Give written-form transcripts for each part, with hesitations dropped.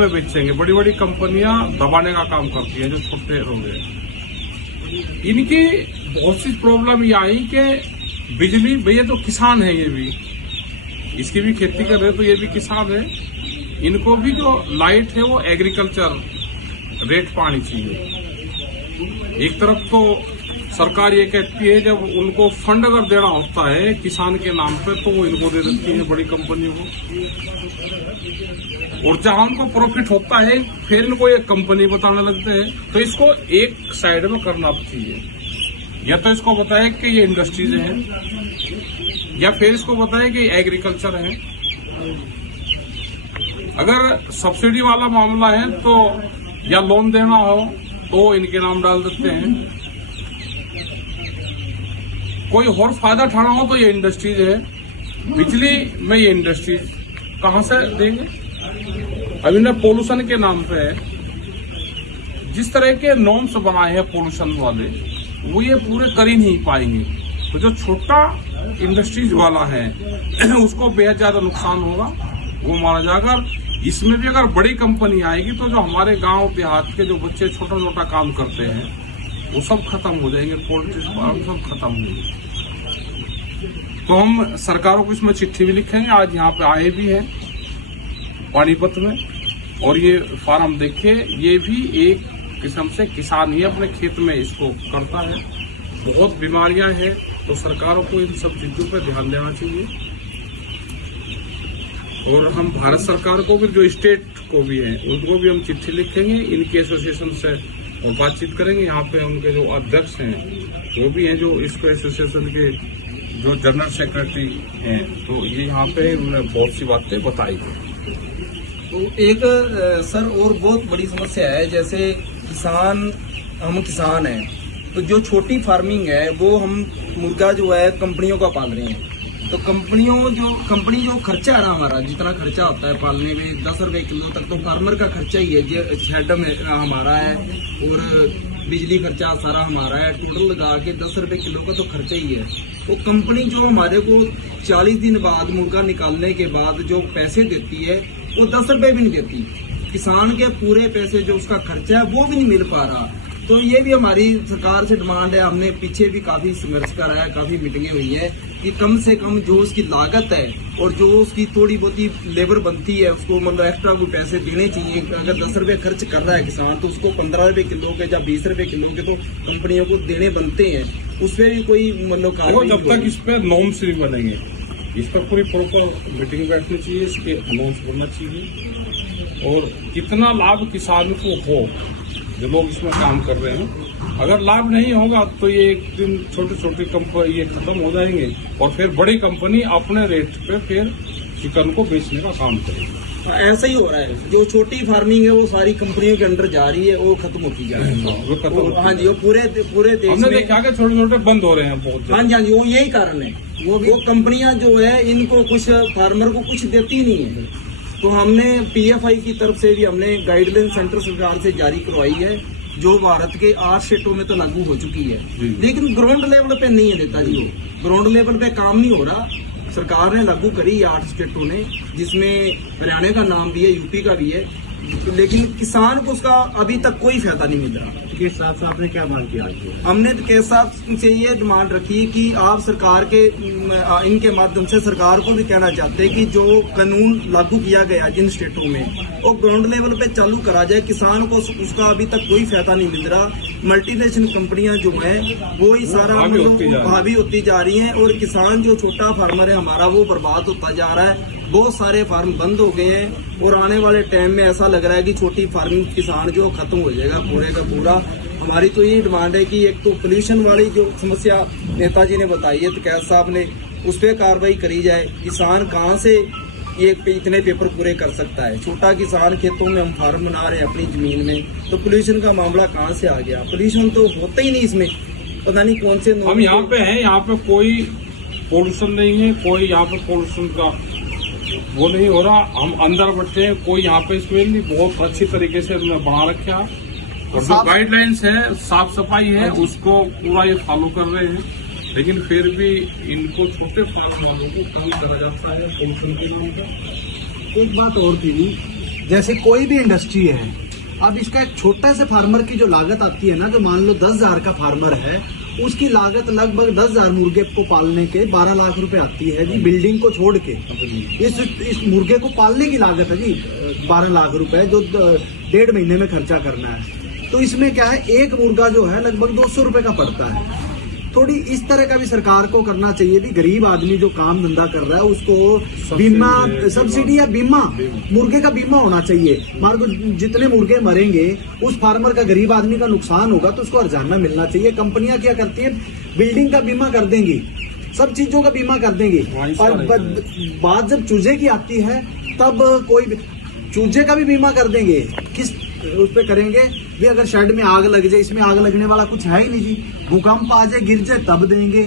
में बेचेंगे। बड़ी बड़ी कंपनियां दबाने का काम करती हैं जो छोटे लोग हैं। इनकी बहुत सी प्रॉब्लम ये आई कि बिजली, भैया तो किसान है, ये भी इसकी भी खेती कर रहे, तो ये भी किसान है, इनको भी जो लाइट है वो एग्रीकल्चर रेट पानी चाहिए। एक तरफ तो सरकार ये कहती है जब उनको फंड अगर देना होता है किसान के नाम पे तो वो इनको दे देती है बड़ी कंपनियों को, और जहां उनको प्रॉफिट होता है फिर इनको एक कंपनी बताने लगते हैं। तो इसको एक साइड में करना चाहिए, या तो इसको बताए कि ये इंडस्ट्रीज है, या फिर इसको बताए कि एग्रीकल्चर है। अगर सब्सिडी वाला मामला है तो या लोन देना हो तो इनके नाम डाल देते हैं, कोई और फायदा उठाना हो तो ये इंडस्ट्रीज है। बिजली में ये इंडस्ट्रीज कहां से देंगे? अभी ना पोल्यूशन के नाम पे जिस तरह के नॉर्म्स बनाए हैं पोल्यूशन वाले, वो ये पूरे कर ही नहीं पाएंगे। तो जो छोटा इंडस्ट्रीज वाला है उसको बेहद ज्यादा नुकसान होगा, वो माना जाएगा। इसमें भी अगर बड़ी कंपनी आएगी तो जो हमारे गांव देहात के जो बच्चे छोटा छोटा काम करते हैं वो सब खत्म हो जाएंगे, पोल्ट्री फार्म सब खत्म होंगे। तो हम सरकारों को इसमें चिट्ठी भी लिखेंगे, आज यहाँ पे आए भी हैं पानीपत में, और ये फार्म देखिए, ये भी एक किस्म से किसान ही अपने खेत में इसको करता है। बहुत बीमारियां हैं, तो सरकारों को इन सब चीजों पर ध्यान देना चाहिए। और हम भारत सरकार को भी, जो स्टेट को भी है, उनको भी हम चिट्ठी लिखेंगे, इनके एसोसिएशन से बातचीत करेंगे। यहाँ पे उनके जो अध्यक्ष हैं वो भी हैं, जो इसको एसोसिएशन के जो जनरल सेक्रेटरी हैं, तो ये यहाँ पे उन्होंने बहुत सी बातें बताई गई। तो एक सर और बहुत बड़ी समस्या है, जैसे हम किसान हैं, तो जो छोटी फार्मिंग है वो हम मुर्गा जो है कंपनियों का पाल रहे हैं। तो कंपनी जो खर्चा है ना, हमारा जितना खर्चा होता है पालने में 10 रुपए किलो तक तो फार्मर का खर्चा ही है। शेड में हमारा है और बिजली खर्चा सारा हमारा है, टोटल लगा के 10 रुपए किलो का तो खर्चा ही है। तो कंपनी जो हमारे को 40 दिन बाद मुर्गा निकालने के बाद जो पैसे देती है वो 10 रुपए भी नहीं देती। किसान के पूरे पैसे जो उसका खर्चा है वो भी नहीं मिल पा रहा। तो ये भी हमारी सरकार से डिमांड है। हमने पीछे भी काफी संघर्ष करा है, काफी मीटिंगें हुई है कि कम से कम जो उसकी लागत है और जो उसकी थोड़ी बहुत लेबर बनती है उसको मतलब एक्स्ट्रा को पैसे देने चाहिए। अगर 10 रुपए खर्च कर रहा है किसान तो उसको 15 रुपए किलो के या 20 रुपए किलो के तो कंपनियों को देने बनते हैं। उसमें भी कोई मतलब जब तक इस पे नॉर्म्स नहीं बनेंगे, इस पर पूरी प्रॉपर मीटिंग बैठनी चाहिए, इसके नॉर्म्स बनना चाहिए, और कितना लाभ किसान को हो जो लोग इसमें काम कर रहे हैं। अगर लाभ नहीं होगा तो ये एक दिन छोटी छोटी कंपनी ये खत्म हो जाएंगे, और फिर बड़ी कंपनी अपने रेट पे फिर चिकन को बेचने का काम करेगी। ऐसा ही हो रहा है, जो छोटी फार्मिंग है वो सारी कंपनियों के अंदर जा रही है, वो खत्म होती जा रही है। हाँ जी, वो पूरे देश हमने देखा कि छोटे छोटे बंद हो रहे हैं बहुत। हाँ जी, वो यही कारण है। वो कंपनियां जो है इनको कुछ फार्मर को कुछ देती नहीं है। तो हमने PFI की तरफ से भी हमने गाइडलाइन सेंटर सरकार से जारी करवाई है, जो भारत के 8 स्टेटों में तो लागू हो चुकी है, लेकिन ग्राउंड लेवल पे नहीं है देता जी। वो ग्राउंड लेवल पे काम नहीं हो रहा। सरकार ने लागू करी 8 स्टेटों ने, जिसमें हरियाणा का नाम भी है, यूपी का भी है, लेकिन किसान को उसका अभी तक कोई फायदा नहीं मिल रहा। किस हिसाब से आपने क्या मांग किया? हमने तो के साथ से ये डिमांड रखी कि आप सरकार के इनके माध्यम से सरकार को भी कहना चाहते हैं कि जो कानून लागू किया गया जिन स्टेटों में वो ग्राउंड लेवल पे चालू करा जाए। किसान को उसका अभी तक कोई फायदा नहीं मिल रहा। मल्टीनेशनल कंपनियां जो है वो ही सारा हावी होती जा रही हैं, और किसान जो छोटा फार्मर है हमारा वो बर्बाद होता जा रहा है। बहुत सारे फार्म बंद हो गए हैं, और आने वाले टाइम में ऐसा लग रहा है कि छोटी फार्मिंग किसान जो खत्म हो जाएगा पूरे का पूरा। हमारी तो ये डिमांड है कि एक तो पोल्यूशन वाली जो समस्या नेताजी ने बताई है, तो कैद साहब ने, उस पर कार्रवाई करी जाए। किसान कहाँ से ये इतने पेपर पूरे कर सकता है? छोटा किसान, खेतों में हम फार्म बना रहे हैं अपनी जमीन में, तो पोल्यूशन का मामला कहाँ से आ गया? पोल्यूशन तो होता ही नहीं इसमें, पता नहीं कौन से। हम यहाँ पे हैं, यहाँ पे कोई पोल्यूशन नहीं है, कोई यहाँ पे पोल्यूशन का वो नहीं हो रहा। हम अंदर बैठे हैं, कोई यहाँ पे स्मेल नहीं, बहुत अच्छी तरीके से हमने बना रखा। और जो गाइडलाइंस है, साफ सफाई है, उसको पूरा ये फॉलो कर रहे हैं। लेकिन फिर भी इनको छोटे फार्म वालों को कम करा जाता है पोल्यूशन के लिए। एक बात और थी, जैसे कोई भी इंडस्ट्री है, अब इसका एक छोटा से फार्मर की जो लागत आती है ना, जो मान लो 10,000 का फार्मर है, उसकी लागत लगभग 10,000 मुर्गे को पालने के 12 लाख रुपए आती है जी, बिल्डिंग को छोड़ के। इस मुर्गे को पालने की लागत है जी 12 लाख रुपए, जो 1.5 महीने में खर्चा करना है। तो इसमें क्या है, एक मुर्गा जो है लगभग 200 रुपए का पड़ता है। थोड़ी इस तरह का भी सरकार को करना चाहिए भी, गरीब आदमी जो काम धंधा कर रहा है उसको बीमा, सब्सिडी या बीमा, मुर्गे का बीमा होना चाहिए। मान लो जितने मुर्गे मरेंगे उस फार्मर का, गरीब आदमी का नुकसान होगा तो उसको हर्जाना मिलना चाहिए। कंपनियां क्या करती है, बिल्डिंग का बीमा कर देंगी, सब चीजों का बीमा कर देंगी, और बात जब चूजे की आती है तब कोई चूजे का भी बीमा कर देंगे। किस उस पे करेंगे भी, अगर शेड में आग लग जाए, इसमें आग लगने वाला कुछ है ही नहीं जी, भूकंप आ जाए, गिर जाए तब देंगे।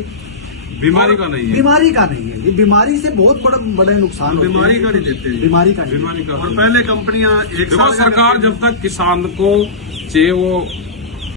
बीमारी का नहीं है, बीमारी का नहीं है, ये बीमारी से बहुत बड़े नुकसान होते हैं। बीमारी का नहीं देते, बीमारी का नहीं। बीमारी का और पहले कंपनियां एक देखो साल सरकार जब तक किसान को चाहे वो